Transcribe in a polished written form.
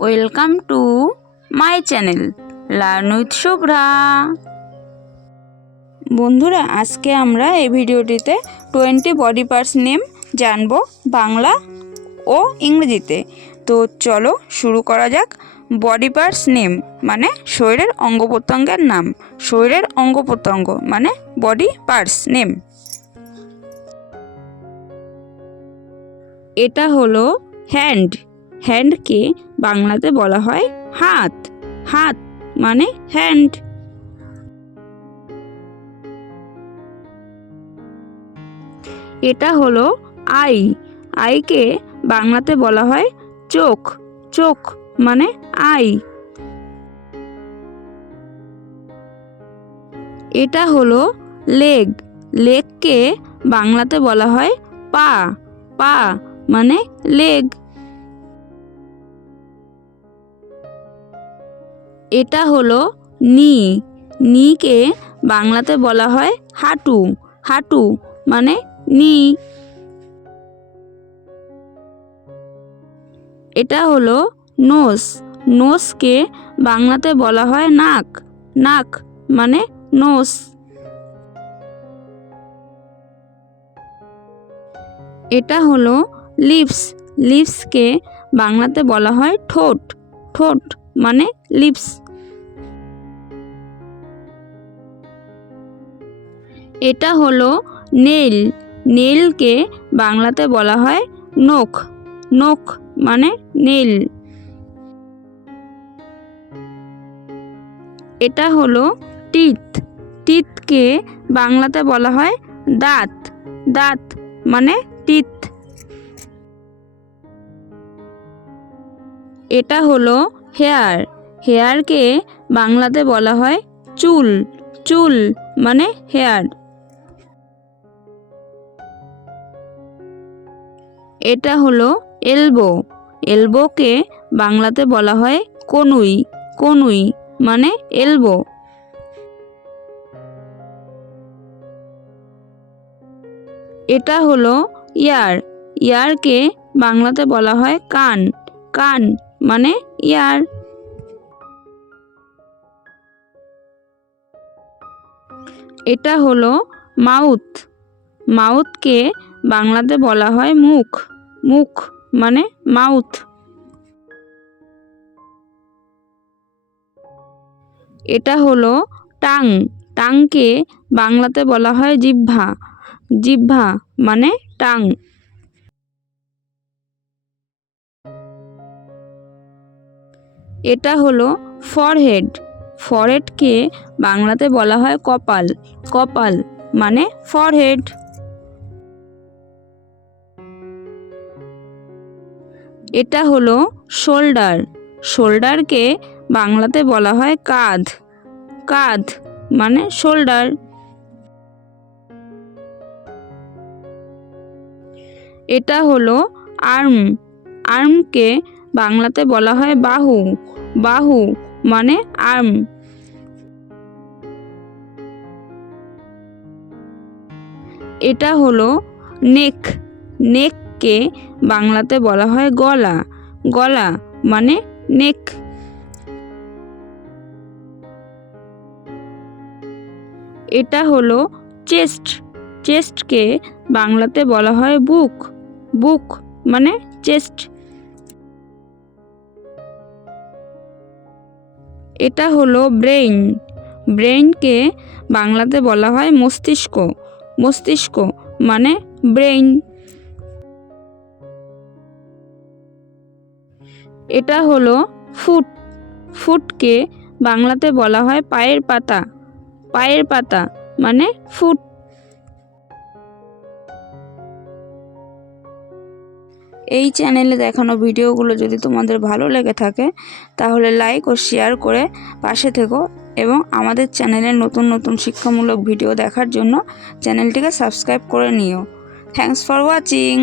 Welcome to my channel learn with Shubhra. বন্ধুরা, আজকে আমরা এই ভিডিওটিতে 20 বডি পার্টস নেম জানবো বাংলা ও ইংরেজিতে। তো চলো শুরু করা যাক। বডি পার্টস নেম মানে শরীরের অঙ্গ প্রত্যঙ্গের নাম। শরীরের অঙ্গ প্রত্যঙ্গ মানে বডি পার্টস নেম। এটা হলো হ্যান্ড। হ্যান্ডকে বাংলাতে বলা হয় হাত। হাত মানে হ্যান্ড। এটা হলো আই। আইকে বাংলাতে বলা হয় চোখ। চোখ মানে আই। এটা হলো লেগ। লেগকে বাংলাতে বলা হয় পা। পা মানে লেগ। এটা হলো নি। নিকে বাংলাতে বলা হয় হাঁটু। হাঁটু মানে নি। এটা হলো নোজ। নোজকে বাংলাতে বলা হয় নাক। নাক মানে নোজ। এটা হলো লিপস। লিপসকে বাংলাতে বলা হয় ঠোঁট। ঠোঁট মানে লিপস। এটা হলো নেইল। নেইলকে বাংলাতে বলা হয় নখ। নখ মানে নেইল। এটা হলো টিথ। টিথকে বাংলাতে বলা হয় দাঁত। দাঁত মানে টিথ। এটা হলো হেয়ার। হেয়ারকে বাংলাতে বলা হয় চুল। চুল মানে হেয়ার। এটা হলো এলবো। এলবোকে বাংলাতে বলা হয় কনুই। কনুই মানে এলবো। এটা হলো ইয়ার। ইয়ারকে বাংলাতে বলা হয় কান। কান মানে ইয়ার। এটা হলো মাউথ। মাউথকে বাংলাতে বলা হয় মুখ। মুখ মানে মাউথ। এটা হলো টাং। টাংকে বাংলাতে বলা হয় জিহ্বা। জিহ্বা মানে টাং। এটা হলো ফরহেড। ফরহেডকে বাংলাতে বলা হয় কপাল। কপাল মানে ফরহেড। এটা হলো শোল্ডার। শোল্ডারকে বাংলাতে বলা হয় কাঁধ। কাঁধ মানে শোল্ডার। এটা হলো আর্ম। আর্মকে বাংলাতে বলা হয় বাহু। বাহু মানে আর্ম। এটা হলো নেক। নেককে বাংলাতে বলা হয় গলা। গলা মানে নেক। এটা হলো চেস্ট। চেস্টকে বাংলাতে বলা হয় বুক। বুক মানে চেস্ট। এটা হলো ব্রেইন। ব্রেইনকে বাংলাতে বলা হয় মস্তিষ্ক। মস্তিষ্ক মানে ব্রেইন। এটা হলো ফুট। ফুটকে বাংলাতে বলা হয় পায়ের পাতা। পায়ের পাতা মানে ফুট। এই চ্যানেলে দেখানো ভিডিওগুলো যদি তোমাদের ভালো লেগে থাকে তাহলে লাইক ও শেয়ার করে পাশে থেকো এবং আমাদের চ্যানেলের নতুন নতুন শিক্ষামূলক ভিডিও দেখার জন্য চ্যানেলটিকে সাবস্ক্রাইব করে নিও। Thanks for watching.